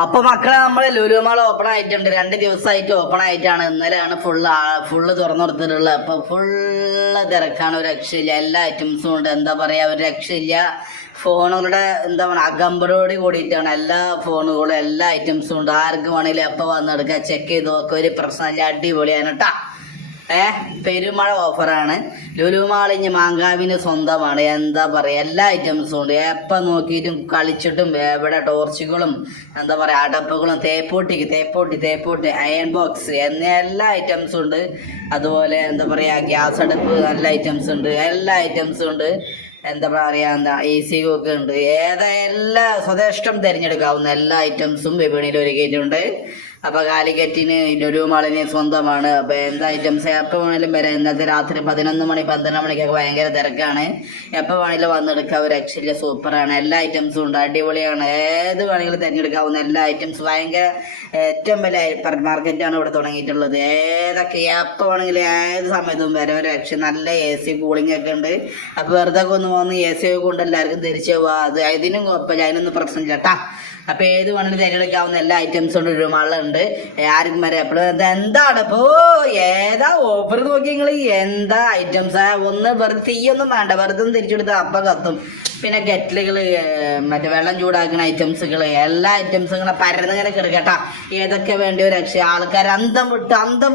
അപ്പൊ മക്കളെ നമ്മള് ലുലുമാൾ ഓപ്പൺ ആയിട്ടുണ്ട്. 2 ദിവസമായിട്ട് ഓപ്പൺ ആയിട്ടാണ്. ഇന്നലെയാണ് ഫുള്ള് തുറന്നു കൊടുത്തിട്ടുള്ളത്. അപ്പൊ ഫുള്ള് തിരക്കാണ്, ഒരു രക്ഷയില്ല. എല്ലാ ഐറ്റംസും ഉണ്ട്. എന്താ പറയാ, ഒരു രക്ഷയില്ല. ഫോണുകളുടെ എന്താ പറയുക അകമ്പടോട് കൂടിയിട്ടാണ് എല്ലാ ഫോണുകളും, എല്ലാ ഐറ്റംസും ഉണ്ട്. ആർക്ക് വേണമെങ്കിലും എപ്പോൾ വന്നെടുക്കുക, ചെക്ക് ചെയ്ത് നോക്കുക, ഒരു പ്രശ്നമില്ല. അടിപൊളിയാണ് കേട്ടാ. പെരുമഴ ഓഫറാണ്. ലുലുമാളിഞ്ഞ് മാങ്കാവിന് സ്വന്തമാണ്. എന്താ പറയുക, എല്ലാ ഐറ്റംസും ഉണ്ട്. എപ്പം നോക്കിയിട്ടും കളിച്ചിട്ടും എവിടെ ടോർച്ചുകളും എന്താ പറയുക അടപ്പുകളും തേപ്പൂട്ടി അയൺ ബോക്സ് എന്ന എല്ലാ ഐറ്റംസും ഉണ്ട്. അതുപോലെ എന്താ പറയുക ഗ്യാസ് അടുപ്പ് നല്ല ഐറ്റംസ് ഉണ്ട്, എല്ലാ ഐറ്റംസും ഉണ്ട്. എന്താ പറയുക AC ഒക്കെ ഉണ്ട്. എല്ലാ സ്വദേശം തിരഞ്ഞെടുക്കാവുന്ന എല്ലാ ഐറ്റംസും വിപണിയിൽ ഒരുക്കിയിട്ടുണ്ട്. അപ്പോൾ കാലിക്കറ്റിന് ലുലുമാളിന് സ്വന്തമാണ്. അപ്പോൾ എന്താ ഐറ്റംസ് എപ്പോൾ വേണമെങ്കിലും വരാം. ഇന്നത്തെ രാത്രി 11 മണി 12 മണിക്കൊക്കെ ഭയങ്കര തിരക്കാണ്. എപ്പോൾ വേണമെങ്കിലും വന്നെടുക്കാം, ഒരു രക്ഷയില്ല. സൂപ്പറാണ്. എല്ലാ ഐറ്റംസും ഉണ്ട്, അടിപൊളിയാണ്. ഏത് വേണമെങ്കിലും തിരഞ്ഞെടുക്കാവുന്ന എല്ലാ ഐറ്റംസും. ഭയങ്കര ഏറ്റവും വലിയ ഹൈപ്പർ മാർക്കറ്റാണ് ഇവിടെ തുടങ്ങിയിട്ടുള്ളത്. ഏതൊക്കെ എപ്പോൾ വേണമെങ്കിലും ഏത് സമയത്തും വരെ, ഒരു രക്ഷ. നല്ല AC കൂളിംഗ് ഒക്കെ ഉണ്ട്. അപ്പോൾ വെറുതെ ഒന്ന് വന്ന് AC ഒക്കെ കൊണ്ട് എല്ലാവർക്കും തിരിച്ചു പോവാം. അത് ഇതിനും കുഴപ്പമില്ല, അതിനൊന്നും പ്രശ്നം ചേട്ടാ. അപ്പോൾ ഏത് വേണമെങ്കിലും തിരഞ്ഞെടുക്കാവുന്ന എല്ലാ ഐറ്റംസും ഉണ്ട്. ലുലുമാളിലുണ്ട്. ആർക്കും വരെ എപ്പോഴും എന്താണ് ഇപ്പോൾ ഏതാ ഓഫർ നോക്കി നിങ്ങൾ, എന്താ ഐറ്റംസാ. ഒന്ന് വെറുതെ തീയൊന്നും വേണ്ട, വെറുതെ ഒന്ന് തിരിച്ചെടുത്താൽ അപ്പം കത്തും. പിന്നെ കെറ്റിലുകൾ, മറ്റേ വെള്ളം ചൂടാക്കുന്ന ഐറ്റംസുകൾ, എല്ലാ ഐറ്റംസും ഇങ്ങനെ പരന്നിങ്ങനെ കിടക്കട്ടാ. ഏതൊക്കെ വേണ്ടി ഒരു രക്ഷ. ആൾക്കാർ അന്തം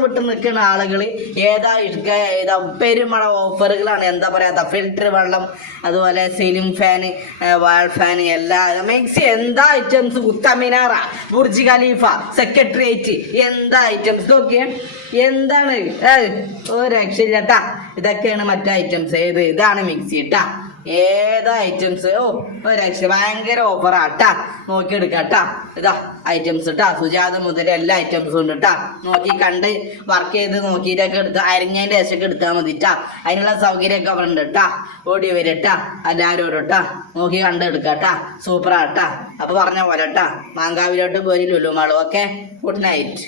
വിട്ട് നിൽക്കുന്ന ആളുകൾ ഏതാ ഇഷ്ക, ഏതാ പെരുമഴ ഓഫറുകളാണ്. എന്താ പറയാ ഫിൽറ്റർ വെള്ളം, അതുപോലെ സീലിംഗ് ഫാന്, വാൾ ഫാന്, എല്ലാ മിക്സി, എന്താ ഐറ്റംസ്. കുത്തമിനാറ, ബുർജ് ഖലീഫ, സെക്രട്ടേറിയറ്റ്, എന്താ ഐറ്റംസ് നോക്കിയേ. എന്താണ് ഒരു രക്ഷയില്ല കേട്ടാ. ഇതൊക്കെയാണ് മറ്റേ ഐറ്റംസ്. ഇതാണ് മിക്സി കേട്ടാ. ഏതാ ഐറ്റംസ്. ഒരു രക്ഷ, ഭയങ്കര ഓഫറാട്ടാ. നോക്കിയെടുക്കാട്ടാ. ഇതാ ഐറ്റംസ് കേട്ടാ. സുജാത മുതൽ എല്ലാ ഐറ്റംസും ഉണ്ട് കേട്ടാ. നോക്കി കണ്ട് വർക്ക് ചെയ്ത് നോക്കിയിട്ടൊക്കെ എടുത്ത് അരിഞ്ഞതിൻ്റെ ശേഷമൊക്കെ എടുത്താൽ മതിട്ടാ. അതിനുള്ള സൗകര്യമൊക്കെ അവിടെ ഉണ്ട് കേട്ടാ. ഓടി വരട്ടാ എല്ലാവരും കേട്ടാ. നോക്കി കണ്ട് എടുക്കാട്ടാ. സൂപ്പറാട്ടാ. അപ്പോൾ പറഞ്ഞ പോലെ കേട്ടാ. മാങ്കാവിലോട്ട് പോരി ലുലുമാൾ. Okay, good night.